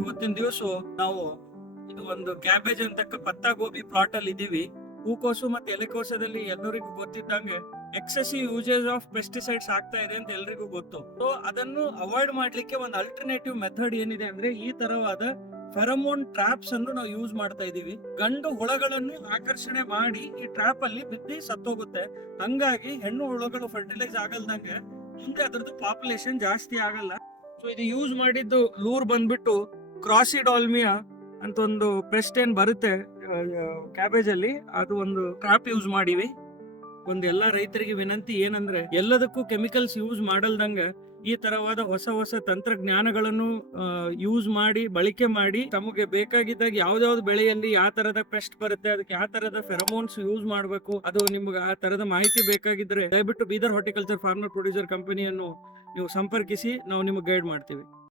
ಇವತ್ತಿನ ದಿವಸ ನಾವು ಇದು ಒಂದು ಕ್ಯಾಬೇಜ್ ಅಂತಕ್ಕ ಪತ್ತಾ ಗೋಬಿ ಪ್ಲಾಟ್ ಅಲ್ಲಿ ಇದೀವಿ. ಹೂಕೋಸು ಮತ್ತೆ ಎಲೆಕೋಸದಲ್ಲಿ ಎಲ್ಲರಿಗೂ ಗೊತ್ತಿದ್ದಂಗೆ ಎಕ್ಸೆಸಿವ್ ಯೂಸೇಜ್ ಆಫ್ ಪೆಸ್ಟಿಸೈಡ್ಸ್ ಆಗ್ತಾ ಇದೆ ಅಂತ ಎಲ್ರಿಗೂ ಗೊತ್ತು. ಸೊ ಅದನ್ನು ಅವಾಯ್ಡ್ ಮಾಡ್ಲಿಕ್ಕೆ ಒಂದು ಅಲ್ಟರ್ನೇಟಿವ್ ಮೆಥಡ್ ಏನಿದೆ ಅಂದ್ರೆ ಈ ತರವಾದ ಫೆರಮೋನ್ ಟ್ರಾಪ್ಸ್ ಅನ್ನು ನಾವು ಯೂಸ್ ಮಾಡ್ತಾ ಇದೀವಿ. ಗಂಡು ಹುಳಗಳನ್ನು ಆಕರ್ಷಣೆ ಮಾಡಿ ಈ ಟ್ರಾಪ್ ಅಲ್ಲಿ ಬಿದ್ದು ಸತ್ತೋಗುತ್ತೆ. ಹಂಗಾಗಿ ಹೆಣ್ಣು ಹುಳಗಳು ಫರ್ಟಿಲೈಸ್ ಆಗಲ್ದಂಗೆ ಮುಂದೆ ಅದ್ರದ್ದು ಪಾಪ್ಯುಲೇಷನ್ ಜಾಸ್ತಿ ಆಗಲ್ಲ. ಸೊ ಇದು ಯೂಸ್ ಮಾಡಿದ್ದು ಲೂರ್ ಬಂದ್ಬಿಟ್ಟು ಕ್ರಾಸಿಡಾಲ್ಮಿಯಾ ಅಂತ ಒಂದು ಪೆಸ್ಟ್ ಏನ್ ಬರುತ್ತೆ ಕ್ಯಾಬೇಜ್ ಅಲ್ಲಿ, ಅದು ಒಂದು ಟ್ರಾಪ್ ಯೂಸ್ ಮಾಡಿವಿ. ಒಂದ್ ಎಲ್ಲಾ ರೈತರಿಗೆ ವಿನಂತಿ ಏನಂದ್ರೆ ಎಲ್ಲದಕ್ಕೂ ಕೆಮಿಕಲ್ಸ್ ಯೂಸ್ ಮಾಡಲ್ದಂಗ ಈ ತರವಾದ ಹೊಸ ಹೊಸ ತಂತ್ರಜ್ಞಾನಗಳನ್ನು ಯೂಸ್ ಮಾಡಿ ಬಳಕೆ ಮಾಡಿ ತಮಗೆ ಬೇಕಾಗಿದ್ದಾಗ ಯಾವ್ದಾವ್ದು ಬೆಳೆಯಲ್ಲಿ ಯಾವ ತರದ ಪೆಸ್ಟ್ ಬರುತ್ತೆ, ಅದಕ್ಕೆ ಯಾವ ತರದ ಫೆರಮೋನ್ಸ್ ಯೂಸ್ ಮಾಡಬೇಕು, ಅದು ನಿಮ್ಗೆ ಆ ತರದ ಮಾಹಿತಿ ಬೇಕಾಗಿದ್ರೆ ದಯವಿಟ್ಟು ಬೀದರ್ ಹಾರ್ಟಿಕಲ್ಚರ್ ಫಾರ್ಮರ್ ಪ್ರೊಡ್ಯೂಸರ್ ಕಂಪನಿಯನ್ನು ನೀವು ಸಂಪರ್ಕಿಸಿ, ನಾವು ನಿಮಗೆ ಗೈಡ್ ಮಾಡ್ತೀವಿ.